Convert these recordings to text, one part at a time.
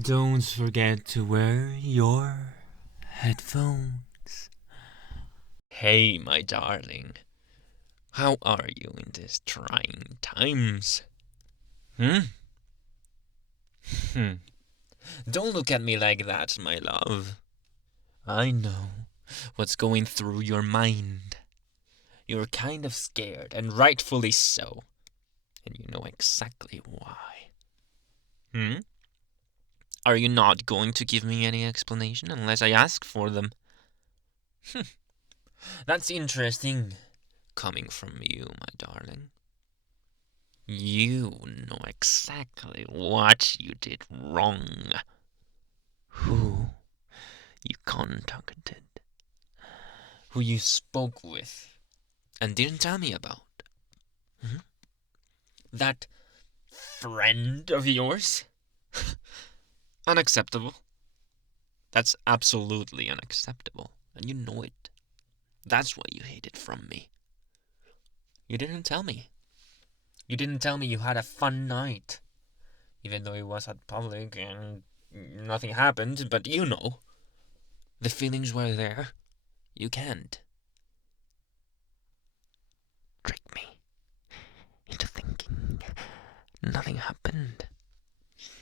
Don't forget to wear your headphones. Hey, my darling. How are you in these trying times? Hmm? Don't look at me like that, my love. I know what's going through your mind. You're kind of scared, and rightfully so. And you know exactly why. Are you not going to give me any explanation unless I ask for them? That's interesting, coming from you, my darling. You know exactly what you did wrong. Who you contacted. Who you spoke with and didn't tell me about. That friend of yours? Unacceptable. That's absolutely unacceptable, and you know it. That's why you hid it from me. You didn't tell me. You didn't tell me you had a fun night, even though it was at public and nothing happened, but you know. The feelings were there. You can't trick me into thinking nothing happened.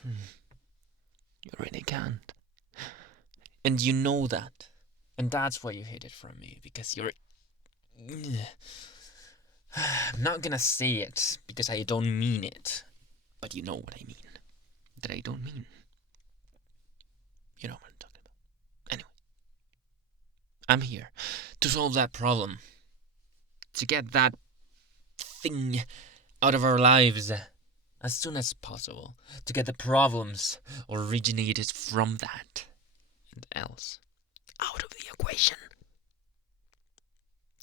You really can't. And you know that. And that's why you hid it from me, because you're... I'm not gonna say it, because I don't mean it. But you know what I mean. That I don't mean. You know what I'm talking about. Anyway. I'm here to solve that problem. To get that thing out of our lives as soon as possible. To get the problems originated from that and else out of the equation.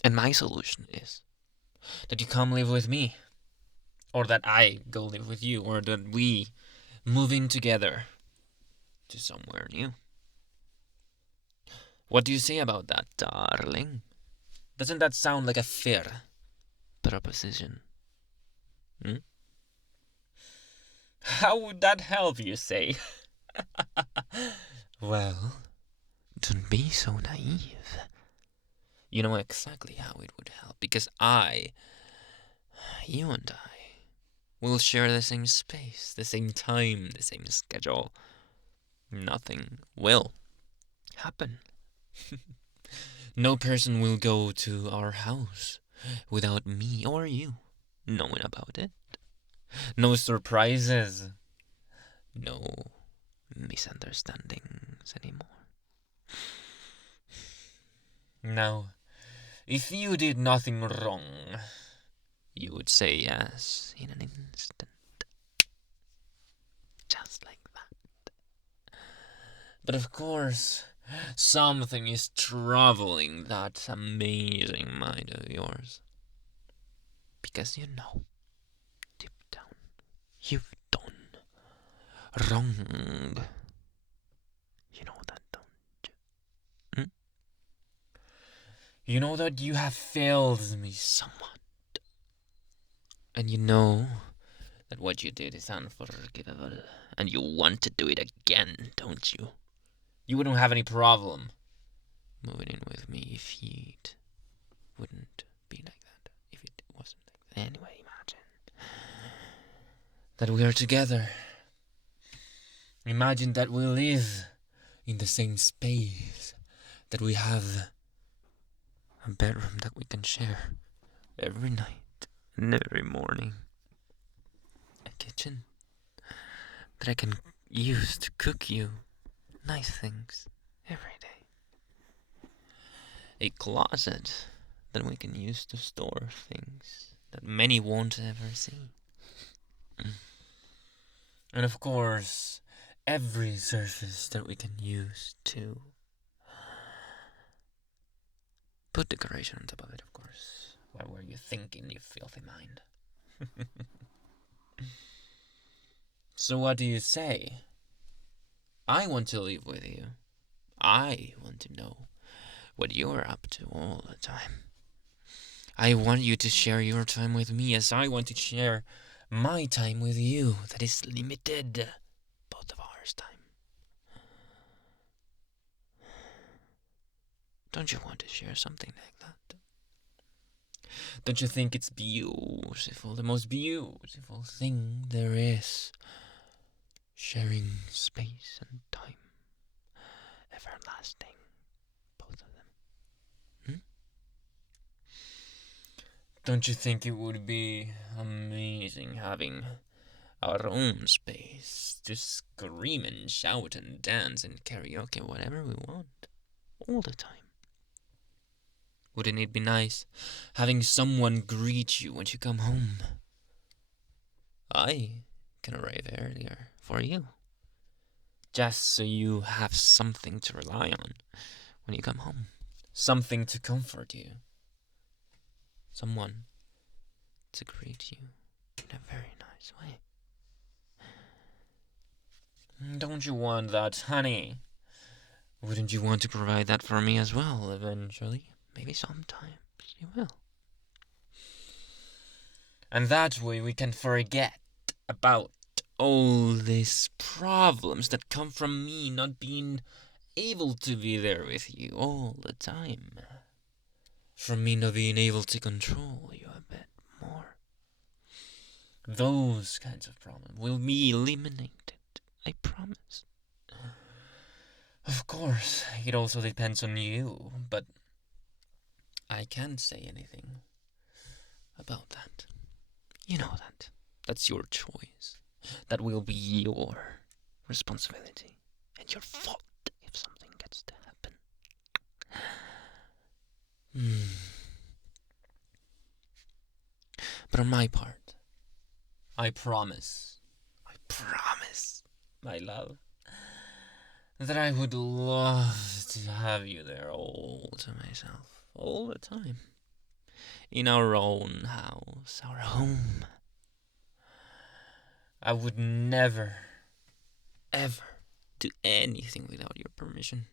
And my solution is that you come live with me. Or that I go live with you. Or that we move in together to somewhere new. What do you say about that, darling? Doesn't that sound like a fair proposition? How would that help, you say? Well, don't be so naive. You know exactly how it would help, because you and I, will share the same space, the same time, the same schedule. Nothing will happen. No person will go to our house without me or you knowing about it. No surprises. No misunderstandings anymore. Now, if you did nothing wrong, you would say yes in an instant. Just like that. But of course, something is troubling that amazing mind of yours. Because you know, deep down, you've done wrong. You know that, don't you? You know that you have failed me somewhat. And you know that what you did is unforgivable. And you want to do it again, don't you? You wouldn't have any problem moving in with me if it wouldn't be like that. If it wasn't like that. Anyway, imagine that we are together. Imagine that we live in the same space. That we have a bedroom that we can share every night and every morning. A kitchen that I can use to cook you nice things every day. A closet that we can use to store things that many won't ever see. And of course, every surface that we can use to put decoration on top of it, of course. What were you thinking, you filthy mind? So what do you say? I want to live with you. I want to know what you're up to all the time. I want you to share your time with me as I want to share my time with you. That is limited. Both of ours time. Don't you want to share something like that? Don't you think it's beautiful, the most beautiful thing there is? Sharing space and time. Everlasting. Both of them. Don't you think it would be amazing having our own space to scream and shout and dance and karaoke whatever we want all the time? Wouldn't it be nice having someone greet you when you come home? I can arrive earlier for you, just so you have something to rely on when you come home, something to comfort you, someone to greet you in a very nice way. Don't you want that, honey? Wouldn't you want to provide that for me as well, eventually? Maybe sometimes you will. And that way we can forget about all these problems that come from me not being able to be there with you all the time. From me not being able to control you a bit more. Those kinds of problems will be eliminated, I promise. Of course, it also depends on you, but I can't say anything about that. You know that. That's your choice. That will be your responsibility and your fault if something gets to happen. But on my part, I promise, my love, that I would love to have you there all to myself, all the time. In our own house, our home. I would never, ever do anything without your permission.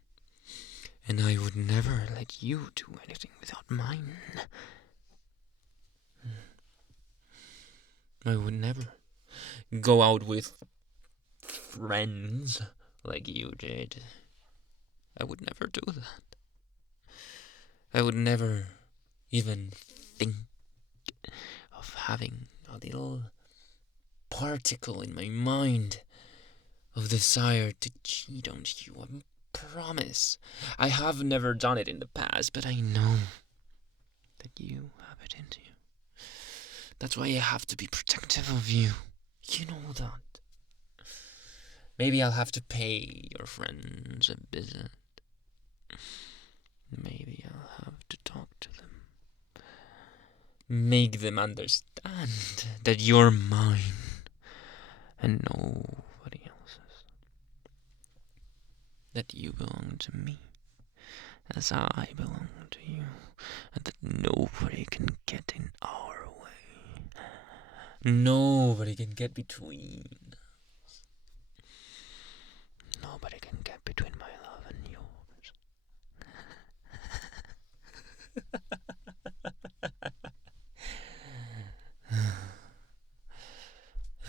And I would never let you do anything without mine. I would never go out with friends like you did. I would never do that. I would never even think of having a little particle in my mind of desire to cheat on you. I promise. I have never done it in the past, but I know that you have it into you. That's why I have to be protective of you. You know that. Maybe I'll have to pay your friends a visit. Maybe I'll have to talk to them. Make them understand that you're mine and nobody else's. That you belong to me as I belong to you, and that nobody can get in our way. Nobody can get between us. Nobody can get between my love and yours.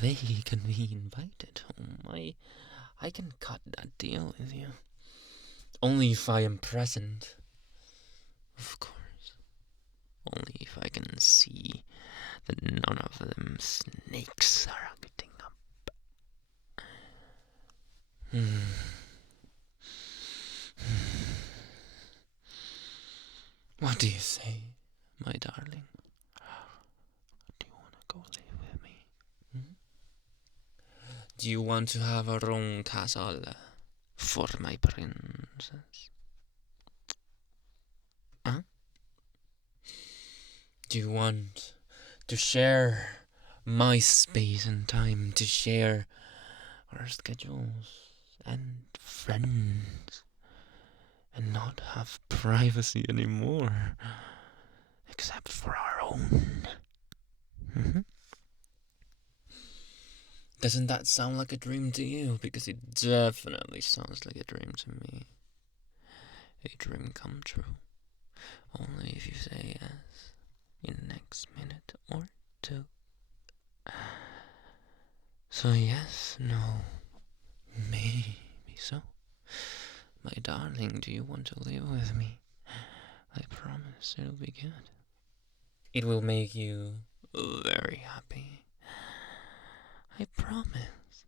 They can be invited home. I can cut that deal with you. Only if I am present. Of course. Only if I can see that none of them snakes are acting up. What do you say, my darling? Do you want to go live with me? Do you want to have our own castle for my princess? Huh? Do you want to share my space and time, to share our schedules and friends, and not have privacy anymore, except for our own? Doesn't that sound like a dream to you? Because it definitely sounds like a dream to me. A dream come true. Only if you say yes in the next minute or two. So yes, no, maybe so. My darling, do you want to live with me? I promise it'll be good. It will make you very happy. I promise.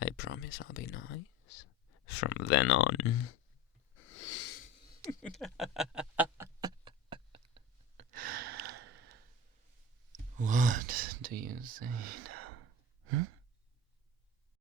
I promise I'll be nice from then on. What do you say